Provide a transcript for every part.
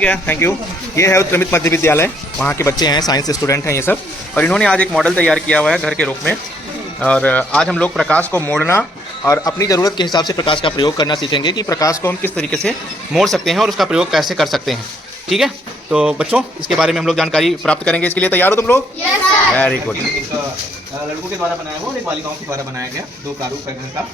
ठीक है, thank you. ये है उत्क्रमित मध्य विद्यालय, वहाँ के बच्चे हैं, साइंस स्टूडेंट हैं ये सब, और इन्होंने आज एक मॉडल तैयार किया हुआ है घर के रूप में। और आज हम लोग प्रकाश को मोड़ना और अपनी ज़रूरत के हिसाब से प्रकाश का प्रयोग करना सीखेंगे कि प्रकाश को हम किस तरीके से मोड़ सकते हैं और उसका प्रयोग कैसे कर सकते हैं। ठीक है, तो बच्चों इसके बारे में हम लोग जानकारी प्राप्त करेंगे। इसके लिए तैयार हो तुम लोग? Very good. लड़कों के द्वारा बनाया हुआ और एक बालिकाओं के द्वारा बनाया गया दो प्रारूप है घर का।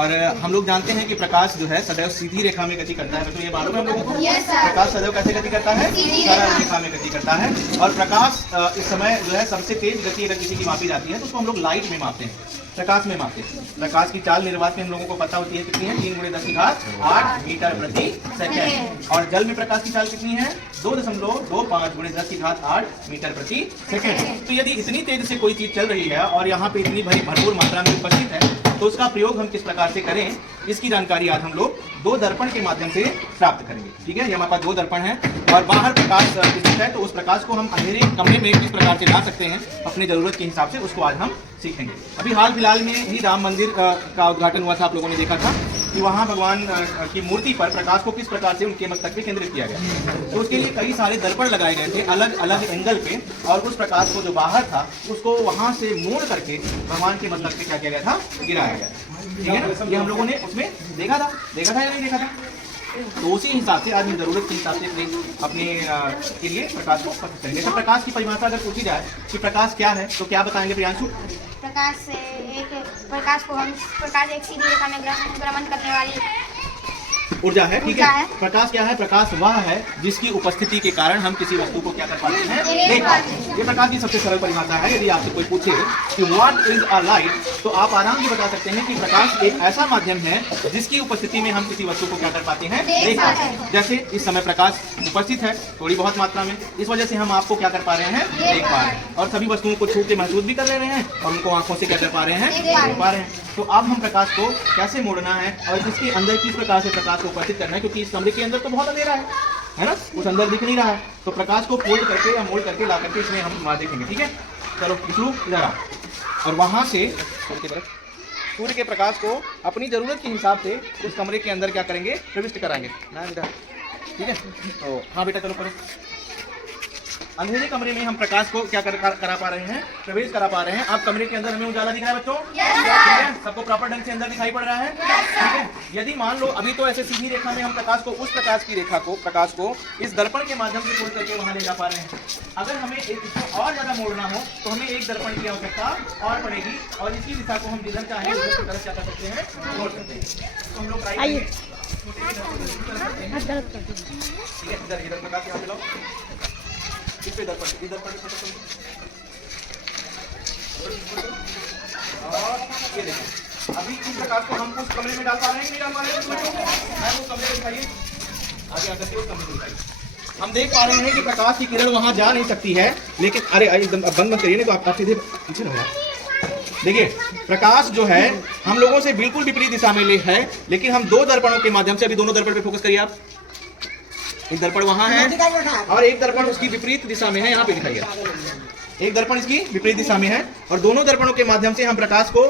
और हम लोग जानते हैं कि प्रकाश जो है सदैव सीधी रेखा में गति करता है। तो ये मालूम है हम लोगों को? प्रकाश सदैव कैसे गति करता है? सरल रेखा में गति करता है। और प्रकाश इस समय जो है सबसे तेज गति अगर किसी की मापी जाती है तो उसको हम लोग लाइट में मापते हैं, प्रकाश में मापते हैं। प्रकाश की चाल निर्वात में हम लोगों को पता होती है कितनी है, 3×10⁸ मीटर प्रति सेकेंड। और जल में प्रकाश की चाल कितनी है? 2.25×10⁸ मीटर प्रति सेकेंड। तो यदि इतनी तेज से कोई चीज चल रही है और यहाँ पे इतनी बड़ी भरपूर मात्रा में उपस्थित है तो उसका प्रयोग हम किस प्रकार से करें, इसकी जानकारी आज हम लोग दो दर्पण के माध्यम से प्राप्त करेंगे। ठीक है, ये हमारे पास दो दर्पण हैं और बाहर प्रकाश स्थित है, तो उस प्रकाश को हम अंधेरे कमरे में किस प्रकार से ला सकते हैं अपनी जरूरत के हिसाब से, उसको आज हम सीखेंगे। अभी हाल फिलहाल में ही राम मंदिर का उद्घाटन हुआ था, आप लोगों ने देखा था कि वहाँ भगवान की मूर्ति पर प्रकाश को किस प्रकार से उनके मस्तक पे केंद्रित किया गया। तो उसके लिए कई सारे दर्पण लगाए गए थे अलग अलग एंगल पे, और उस प्रकाश को जो बाहर था उसको वहाँ से मोड़ करके भगवान के मस्तक पे क्या किया गया था? गिराया गया। ठीक है ना, ये हम लोगों ने उसमें देखा था या नहीं देखा था? तो उसी हिसाब से आज हम जरूरत के हिसाब से अपने के लिए प्रकाश को पसंद करेंगे। तो प्रकाश की परिभाषा अगर पूछी जाए कि प्रकाश क्या है तो क्या बताएंगे प्रियांशु? प्रकाश एक सीधी रेखा में भ्रमण करने वाली ऊर्जा है। ठीक है, प्रकाश क्या है? प्रकाश वह है जिसकी उपस्थिति के कारण हम किसी वस्तु को क्या कर पाते हैं? देख पाते हैं। ये प्रकाश की सबसे सरल परिभाषा है। यदि आपसे कोई पूछे कि व्हाट इज अ लाइट, तो आप आराम से बता सकते हैं कि प्रकाश एक ऐसा माध्यम है जिसकी उपस्थिति में हम किसी वस्तु को क्या कर पाते हैं? देख पाते हैं। जैसे इस समय प्रकाश उपस्थित है थोड़ी बहुत मात्रा में, इस वजह से हम आपको क्या कर पा रहे हैं? देख पा रहे हैं। और सभी वस्तुओं को छू के महसूस भी कर ले रहे हैं और उनको आंखों से क्या कर पा रहे हैं? देख पा रहे हैं। तो अब हम प्रकाश को कैसे मोड़ना है और इसके अंदर किस प्रकार से प्रकाश को उपस्थित करना है, क्योंकि इस कमरे के अंदर तो बहुत अंधेरा है ना, उस अंदर दिख नहीं रहा है। तो प्रकाश को फोल्ड करके या मोड़ करके ला करके इसमें हम देखेंगे। ठीक है, चलो विष्णु इधर आ, और वहां से सूर्य के प्रकाश को अपनी जरूरत के हिसाब से उस कमरे के अंदर क्या करेंगे? प्रविष्ट कराएंगे ना इधर। ठीक है, तो हाँ बेटा चलो करो। अंधेरे कमरे में हम प्रकाश को क्या करा पा रहे हैं? प्रवेश करा पा रहे हैं। आप कमरे के अंदर हमें उजाला दिख रहा है बच्चों? ठीक है, सबको प्रॉपर ढंग से अंदर दिखाई पड़ रहा है? ठीक है, यदि मान लो अभी तो ऐसे सीधी रेखा में हम प्रकाश को, उस प्रकाश की रेखा को, प्रकाश को इस दर्पण के माध्यम से फोल्ड करके वहां ले जा पा रहे हैं। अगर हमें इसको और ज्यादा मोड़ना हो तो हमें एक दर्पण की आवश्यकता और पड़ेगी, और इसकी दिशा को हम जिधर चाहें उधर की तरफ क्या कर सकते हैं? मोड़ सकते हैं। तो हम लोग ठीक है, इधर प्रकाश यहाँ मिलाओ, इधर ये देखो, अभी इस प्रकाश को हम उस कमरे में डाल पा रहे हैं, नहीं डाल पा रहे हैं? मैं वो कमरे दिखाइए, आगे आकर के उस कमरे को दिखाइए। हम देख पा रहे हैं कि प्रकाश की किरण वहां जा नहीं सकती है, लेकिन अरे एकदम बंद मत करिए, नहीं तो आप सीधे पीछे ना। देखिए प्रकाश जो है हम लोगों से बिल्कुल विपरीत दिशा में है, लेकिन हम दो दर्पणों के माध्यम से, अभी दोनों दर्पण पे फोकस करिए आप, एक दर्पण वहां है और एक दर्पण उसकी विपरीत दिशा में है, यहाँ पे दिखाइए। एक दर्पण इसकी विपरीत दिशा में है और दोनों दर्पणों के माध्यम से हम प्रकाश को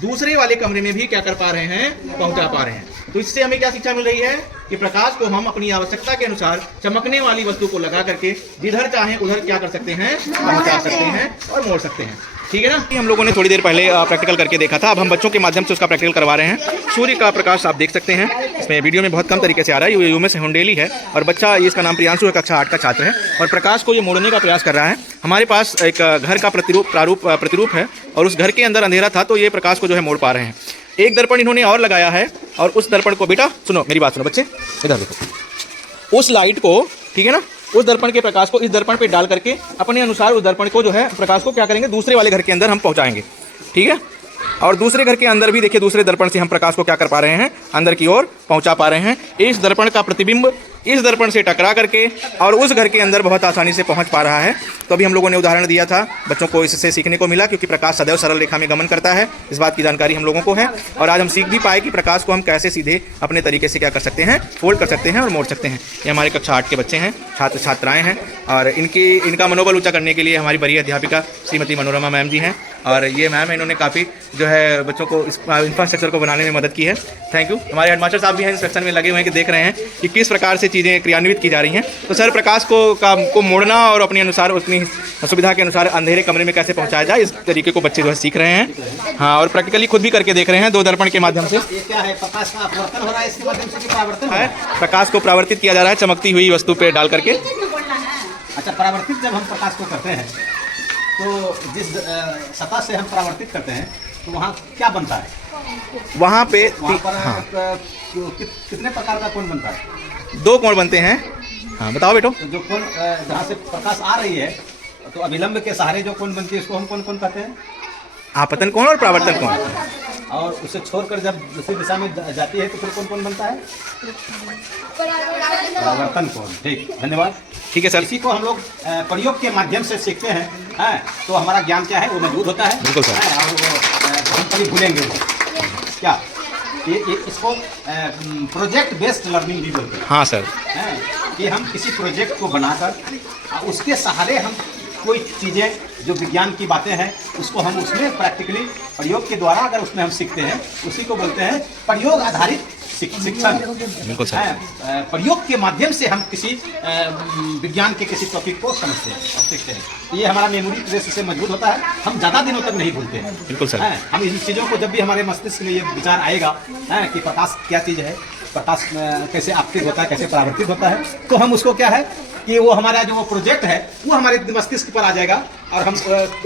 दूसरे वाले कमरे में भी क्या कर पा रहे हैं? पहुंचा पा रहे हैं। तो इससे हमें क्या शिक्षा मिल रही है कि प्रकाश को हम अपनी आवश्यकता के अनुसार चमकने वाली वस्तु को लगा करके जिधर चाहें उधर क्या कर सकते हैं? पहुंचा सकते हैं और मोड़ सकते हैं। ठीक है ना, हम लोगों ने थोड़ी देर पहले प्रैक्टिकल करके देखा था, अब हम बच्चों के माध्यम से उसका प्रैक्टिकल करवा रहे हैं। सूर्य का प्रकाश आप देख सकते हैं, इसमें वीडियो में बहुत कम तरीके से आ रहा है। ये यूमेश हुंडेली है और बच्चा, इसका नाम प्रियांशु है, कक्षा 8 का छात्र है और प्रकाश को ये मोड़ने का प्रयास कर रहा है। हमारे पास एक घर का प्रतिरूप है और उस घर के अंदर अंधेरा था, तो ये प्रकाश को जो है मोड़ पा रहे हैं। एक दर्पण इन्होंने और लगाया है और उस दर्पण को, बेटा सुनो मेरी बात सुनो बच्चे, इधर देखो, उस लाइट को, ठीक है ना, उस दर्पण के प्रकाश को इस दर्पण पे डाल करके अपने अनुसार उस दर्पण को जो है प्रकाश को क्या करेंगे? दूसरे वाले घर के अंदर हम पहुंचाएंगे। ठीक है, और दूसरे घर के अंदर भी देखिए दूसरे दर्पण से हम प्रकाश को क्या कर पा रहे हैं? अंदर की ओर पहुंचा पा रहे हैं। इस दर्पण का प्रतिबिंब इस दर्पण से टकरा करके और उस घर के अंदर बहुत आसानी से पहुंच पा रहा है। तो अभी हम लोगों ने उदाहरण दिया था, बच्चों को इससे सीखने को मिला, क्योंकि प्रकाश सदैव सरल रेखा में गमन करता है, इस बात की जानकारी हम लोगों को है। और आज हम सीख भी पाए कि प्रकाश को हम कैसे सीधे अपने तरीके से क्या कर सकते हैं? फोल्ड कर सकते हैं और मोड़ सकते हैं। ये हमारे कक्षा 8 के बच्चे हैं, छात्र छात्राएँ हैं, और इनका मनोबल ऊँचा करने के लिए हमारी बड़ी अध्यापिका श्रीमती मनोरमा मैम जी हैं। और ये मैम इन्होंने काफ़ी जो है बच्चों को इस इंफ्रास्ट्रक्चर को बनाने में मदद की है। Thank you. हमारे हेडमास्टर साहब भी हैं इंस्ट्रक्शन में लगे हुए हैं कि देख रहे हैं कि किस प्रकार से चीज़ें क्रियान्वित की जा रही हैं। तो सर, प्रकाश को मोड़ना और अपने अनुसार अपनी सुविधा के अनुसार अंधेरे कमरे में कैसे पहुँचाया जाए, इस तरीके को बच्चे जो है सीख रहे हैं। हाँ, और प्रैक्टिकली खुद भी करके देख रहे हैं 2 दर्पण के माध्यम से। ये क्या है, प्रकाश का अपवर्तन हो रहा है इसके माध्यम से, परावर्तन हो रहा है? प्रकाश को परावर्तित किया जा रहा है चमकती हुई वस्तु पे डाल करके। अच्छा, परावर्तित जब हम प्रकाश को करते हैं तो जिस सतह से हम परावर्तित करते हैं तो वहाँ क्या बनता है? वहाँ पे वहाँ पर कितने प्रकार का कोण बनता है? 2 कोण बनते हैं। हाँ, बताओ बेटो। तो जो कोण जहाँ से प्रकाश आ रही है तो अभिलंब के सहारे जो कोण बनती है उसको हम कौन कहते हैं? आपतन कोण और परावर्तन कोण। और उसे छोड़कर जब दूसरी दिशा में जाती है तो फिर कौन बनता है? परावर्तन कोण। ठीक, धन्यवाद। ठीक है सर। इसी को हम लोग प्रयोग के माध्यम से सीखते हैं, तो हमारा ज्ञान क्या है वो मजबूत होता है। बिल्कुल सर। और वो हम कभी भूलेंगे क्या? ये इसको प्रोजेक्ट बेस्ड लर्निंग भी बोलते हैं। हाँ सर। कि हम किसी प्रोजेक्ट को बनाकर उसके सहारे हम कोई चीज़ें जो विज्ञान की बातें हैं उसको हम उसमें प्रैक्टिकली प्रयोग के द्वारा अगर उसमें हम सीखते हैं, उसी को बोलते हैं प्रयोग आधारित शिक्षण। बिल्कुल सर। प्रयोग के माध्यम से हम किसी विज्ञान के किसी टॉपिक को समझते हैं और सीखते हैं। ये हमारा मेमोरी प्रेस से मजबूत होता है, हम ज़्यादा दिनों तक नहीं भूलते हैं। बिल्कुल सर। हम इन चीज़ों को जब भी हमारे मस्तिष्क में ये विचार आएगा कि प्रकाश क्या चीज़ है, प्रकाश कैसे आपतित होता है, कैसे परावर्तित होता है, तो हम उसको क्या है कि वो हमारा जो वो प्रोजेक्ट है वो हमारे मस्तिष्क पर आ जाएगा और हम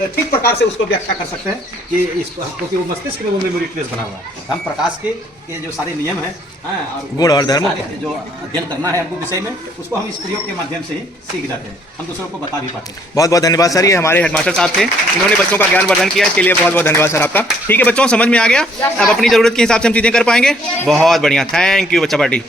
ठीक प्रकार से उसको व्याख्या कर सकते हैं कि इसको, क्योंकि वो मस्तिष्क में वो मेमोरी ट्रेस बना हुआ है। हम प्रकाश के जो सारे नियम हैं और गुण और धर्म जो अध्ययन करना है हमको विषय में, उसको हम इस प्रयोग के माध्यम से ही सीख जाते हैं, हम दूसरों को बता भी पाते हैं। बहुत बहुत धन्यवाद सर। ये हमारे हेडमास्टर साहब थे, इन्होंने बच्चों का ज्ञान वर्धन किया, इसके लिए बहुत बहुत धन्यवाद सर आपका। ठीक है बच्चों, समझ में आ गया। अब अपनी ज़रूरत के हिसाब से हम चीज़ें कर पाएंगे। बहुत बढ़िया, थैंक यू बच्चा पार्टी।